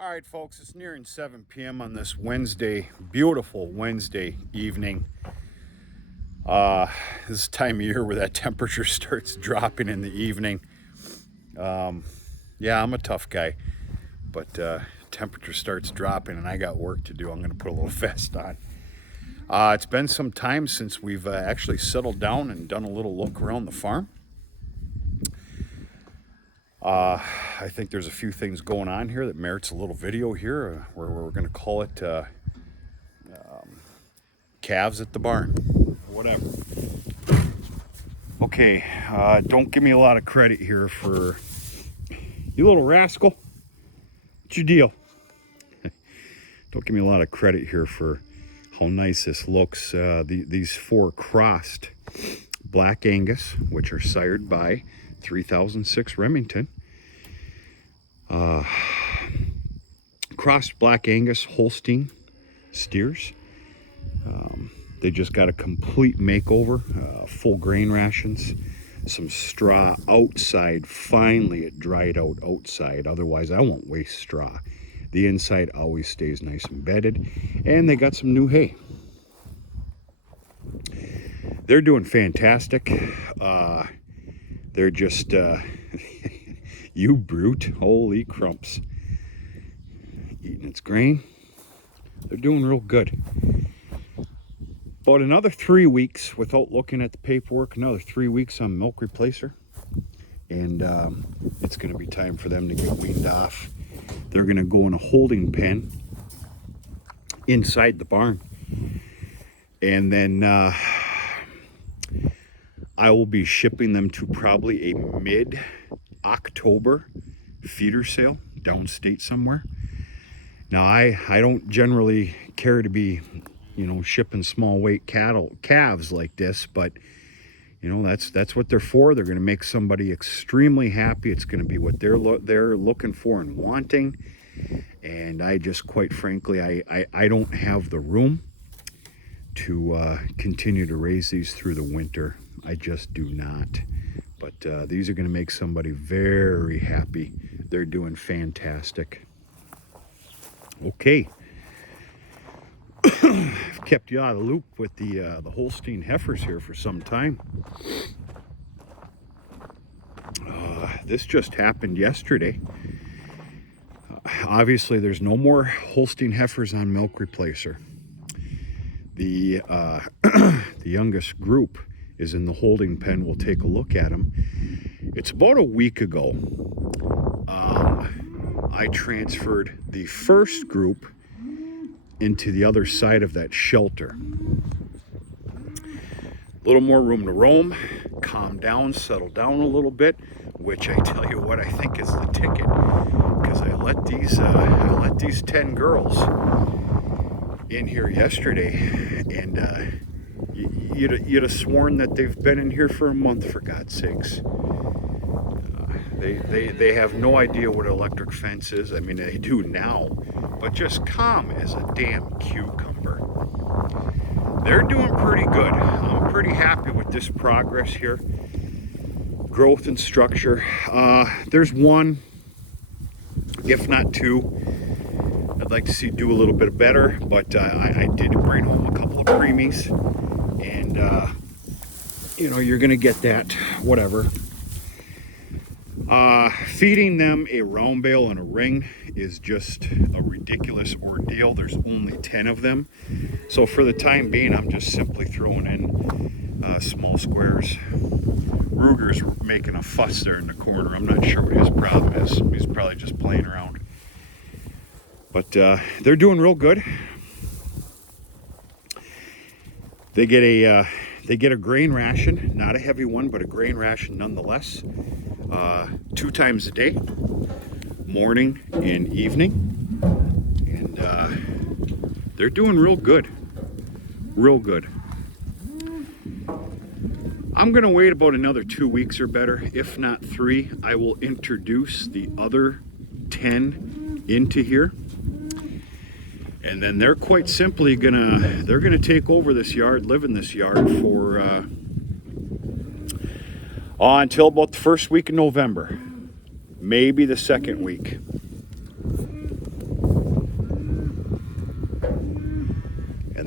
All right, folks, it's nearing 7 p.m. on this Wednesday, beautiful Wednesday evening. This is the time of year where that temperature starts dropping in the evening. Yeah, I'm a tough guy, but temperature starts dropping and I got work to do. I'm going to put a little vest on. It's been some time since we've actually settled down and done a little look around the farm. I think there's a few things going on here that merits a little video here, where we're going to call it Calves at the barn, whatever. Okay, don't give me a lot of credit here for you little rascal. What's your deal? Don't give me a lot of credit here for how nice this looks. These four crossed Black Angus, which are sired by 3006 Remington. Crossed Black Angus Holstein steers. They just got a complete makeover, full grain rations, some straw outside. Finally, it dried out outside. Otherwise, I won't waste straw. The inside always stays nice and bedded. And they got some new hay. They're doing fantastic. They're just, you brute, holy crumps. Eating its grain. They're doing real good. About another 3 weeks, without looking at the paperwork, another 3 weeks on milk replacer. And it's going to be time for them to get weaned off. They're going to go in a holding pen inside the barn. And then I will be shipping them to probably a mid-October feeder sale downstate somewhere. Now, I don't generally care to be, shipping small weight calves like this, but that's what they're for. They're going to make somebody extremely happy. It's going to be what they're looking for and wanting. And I just, quite frankly, I don't have the room to continue to raise these through the winter. I just do not. But these are going to make somebody very happy. They're doing fantastic. Okay. I've kept you out of the loop with the Holstein heifers here for some time. This just happened yesterday. Obviously, there's no more Holstein heifers on milk replacer. The the youngest group is in the holding pen. We'll take a look at them. It's about a week ago. I transferred the first group into the other side of that shelter. A little more room to roam, calm down, settle down a little bit, which I tell you what I think is the ticket, because I let these 10 girls in here yesterday, and you'd have sworn that they've been in here for a month, for God's sakes. They have no idea what an electric fence is. I mean, they do now, but just calm as a damn cucumber. They're doing pretty good. I'm pretty happy with this progress here. Growth and structure. There's one, if not two, I'd like to see do a little bit better, but I did bring home a couple of preemies, and you're gonna get that, whatever. Feeding them a round bale and a ring is just a ridiculous ordeal. There's only 10 of them. So for the time being, I'm just simply throwing in small squares. Ruger's making a fuss there in the corner. I'm not sure what his problem is. He's probably just playing around. But they're doing real good. They get a grain ration, not a heavy one, but a grain ration nonetheless. 2 times a day, morning and evening, and they're doing real good. I'm gonna wait about another 2 weeks or better, if not 3. I will introduce the other 10 into here, and then they're quite simply gonna take over this yard, live in this yard for until about the first week of November, maybe the second week.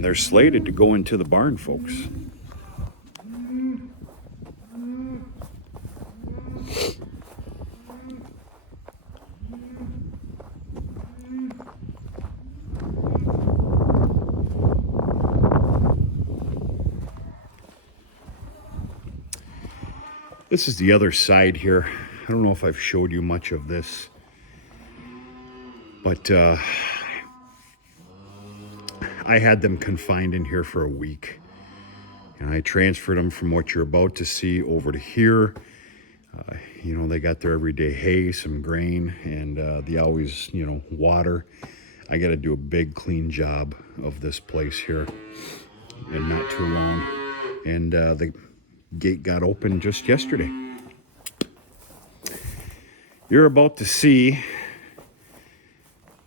And they're slated to go into the barn, folks. This is the other side here. I don't know if I've showed you much of this, but I had them confined in here for a week. And I transferred them from what you're about to see over to here. You know, they got their everyday hay, some grain, and the always, you know, water. I got to do a big clean job of this place here in not too long. And the gate got open just yesterday. You're about to see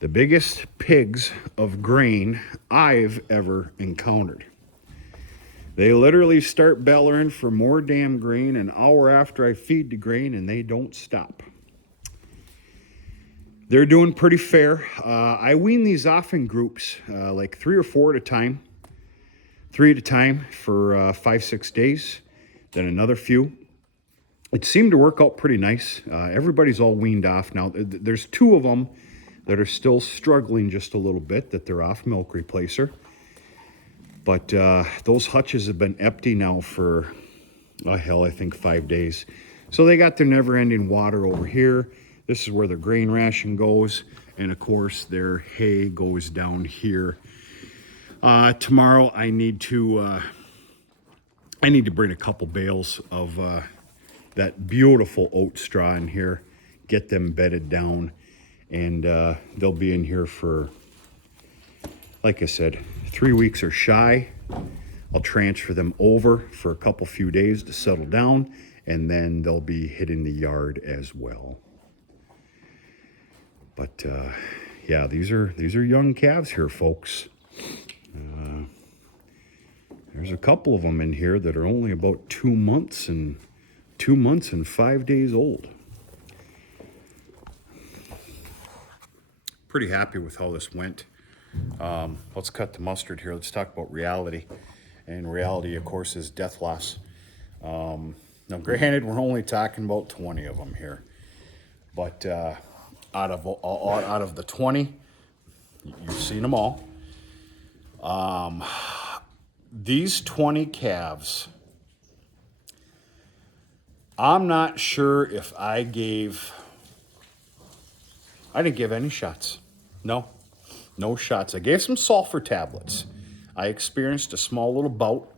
the biggest pigs of grain I've ever encountered. They literally start bellowing for more damn grain an hour after I feed the grain, and they don't stop. They're doing pretty fair. I wean these off in groups, like 3 or 4 at a time. 3 at a time for 5-6 days, then another few. It seemed to work out pretty nice. Everybody's all weaned off now. There's 2 of them that are still struggling just a little bit, that they're off milk replacer. But those hutches have been empty now for, oh hell, I think 5 days. So they got their never-ending water over here. This is where their grain ration goes. And of course, their hay goes down here. Tomorrow I need to bring a couple bales of that beautiful oat straw in here, get them bedded down, and they'll be in here for, like I said, 3 weeks or shy. I'll transfer them over for a couple few days to settle down, and then they'll be hitting the yard as well. But yeah, these are young calves here, folks. There's a couple of them in here that are only about 2 months and 5 days old. Pretty happy with how this went. Let's cut the mustard here. Let's talk about reality. And reality, of course, is death loss. Now, granted, we're only talking about 20 of them here. But out of the 20, you've seen them all. These 20 calves, I'm not sure if I didn't give any shots. No shots. I gave some sulfur tablets. I experienced a small little bout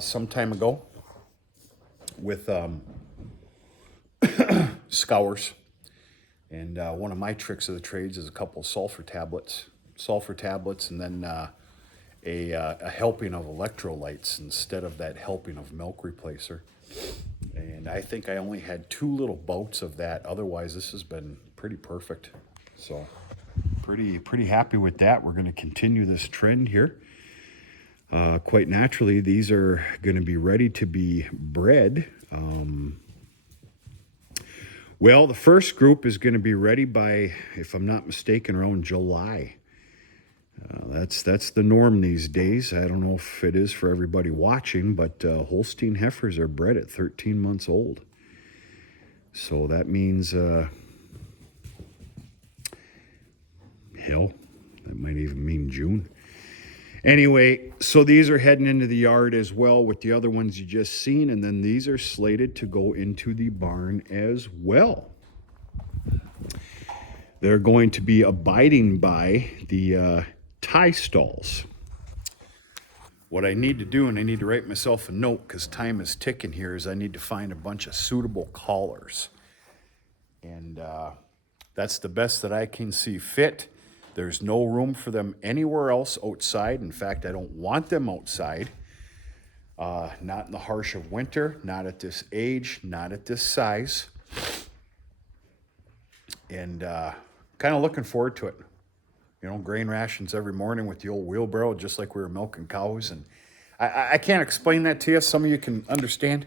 some time ago with scours. And one of my tricks of the trades is a couple of sulfur tablets, and then a helping of electrolytes instead of that helping of milk replacer. And I think I only had 2 little bouts of that. Otherwise, this has been pretty perfect. So pretty happy with that. We're going to continue this trend here. Quite naturally, these are going to be ready to be bred. Well, the first group is going to be ready by, if I'm not mistaken, around July. That's the norm these days. I don't know if it is for everybody watching, but Holstein heifers are bred at 13 months old. So that means, hell, that might even mean June. Anyway, so these are heading into the yard as well with the other ones you just seen, and then these are slated to go into the barn as well. They're going to be abiding by the tie stalls. What I need to do, and I need to write myself a note because time is ticking here, is I need to find a bunch of suitable collars. And that's the best that I can see fit. There's no room for them anywhere else outside. In fact, I don't want them outside. Not in the harsh of winter, not at this age, not at this size. And kind of looking forward to it. You know, grain rations every morning with the old wheelbarrow, just like we were milking cows. And I can't explain that to you. Some of you can understand.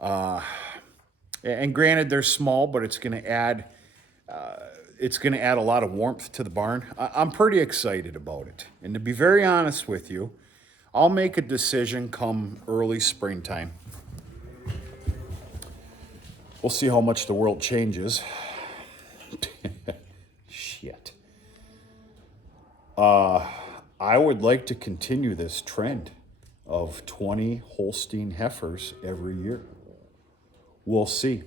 And granted, they're small, but it's going to add... it's going to add a lot of warmth to the barn. I'm pretty excited about it. And to be very honest with you, I'll make a decision come early springtime. We'll see how much the world changes. Shit. I would like to continue this trend of 20 Holstein heifers every year. We'll see.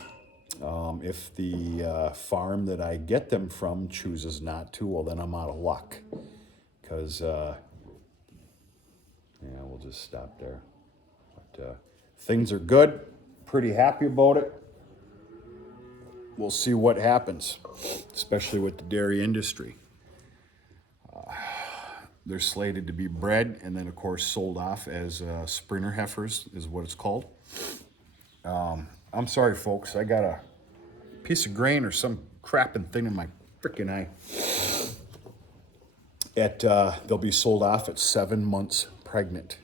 If the farm that I get them from chooses not to, well, then I'm out of luck. Because, yeah, we'll just stop there. But things are good. Pretty happy about it. We'll see what happens, especially with the dairy industry. They're slated to be bred and then, of course, sold off as Springer heifers is what it's called. I'm sorry, folks. I got a piece of grain or some crapping thing in my freaking eye. They'll be sold off at 7 months pregnant.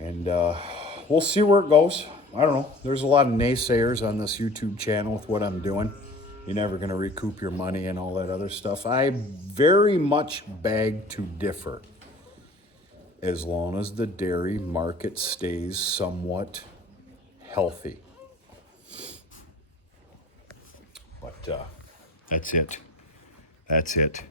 And we'll see where it goes. I don't know. There's a lot of naysayers on this YouTube channel with what I'm doing. You're never going to recoup your money and all that other stuff. I very much beg to differ. As long as the dairy market stays somewhat healthy. But that's it. That's it.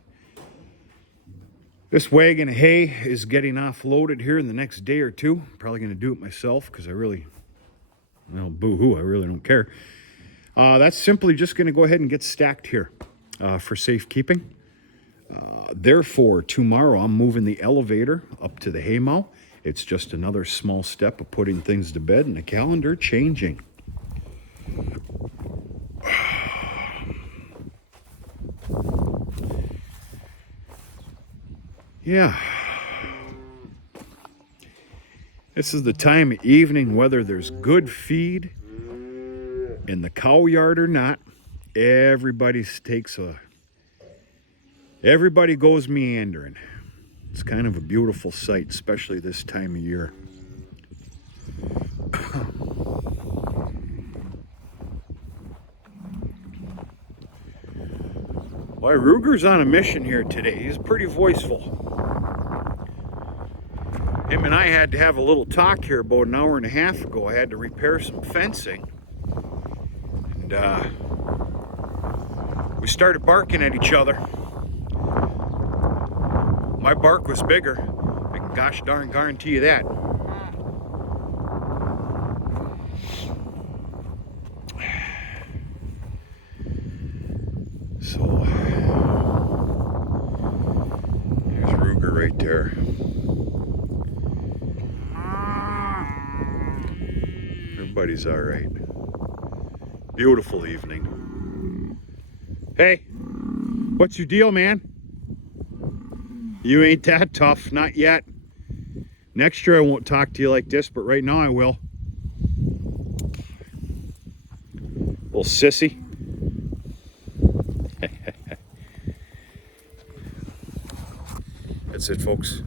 This wagon of hay is getting offloaded here in the next day or two. Probably going to do it myself because I really, well, boo-hoo, I really don't care. That's simply just going to go ahead and get stacked here for safekeeping. Therefore, tomorrow I'm moving the elevator up to the haymow. It's just another small step of putting things to bed and the calendar changing. Yeah. This is the time of evening, whether there's good feed in the cow yard or not, everybody goes meandering. It's kind of a beautiful sight, especially this time of year. Why, Ruger's on a mission here today. He's pretty voiceful. Him and I had to have a little talk here about an hour and a half ago. I had to repair some fencing. And we started barking at each other. My bark was bigger. I can gosh darn guarantee you that. So, there's Ruger right there. Everybody's all right. Beautiful evening. Hey, what's your deal, man? You ain't that tough, not yet. Next year I won't talk to you like this, but right now I will. Little sissy. That's it, folks.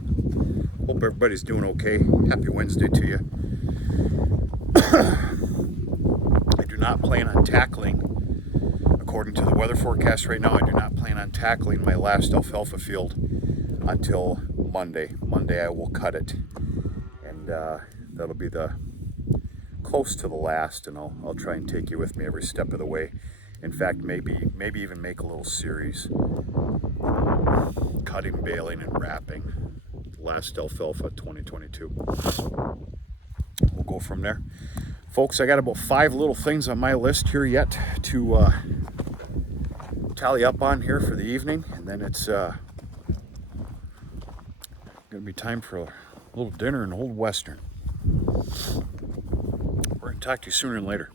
Hope everybody's doing okay. Happy Wednesday to you. I do not plan on tackling, according to the weather forecast right now, I do not plan on tackling my last alfalfa field until Monday. Monday I will cut it, and that'll be the close to the last, and I'll try and take you with me every step of the way. In fact, maybe even make a little series, cutting, baling, and wrapping. Last alfalfa 2022. We'll go from there. Folks, I got about 5 little things on my list here yet to tally up on here for the evening, and then it's gonna be time for a little dinner and Old Western. We're gonna talk to you sooner than later.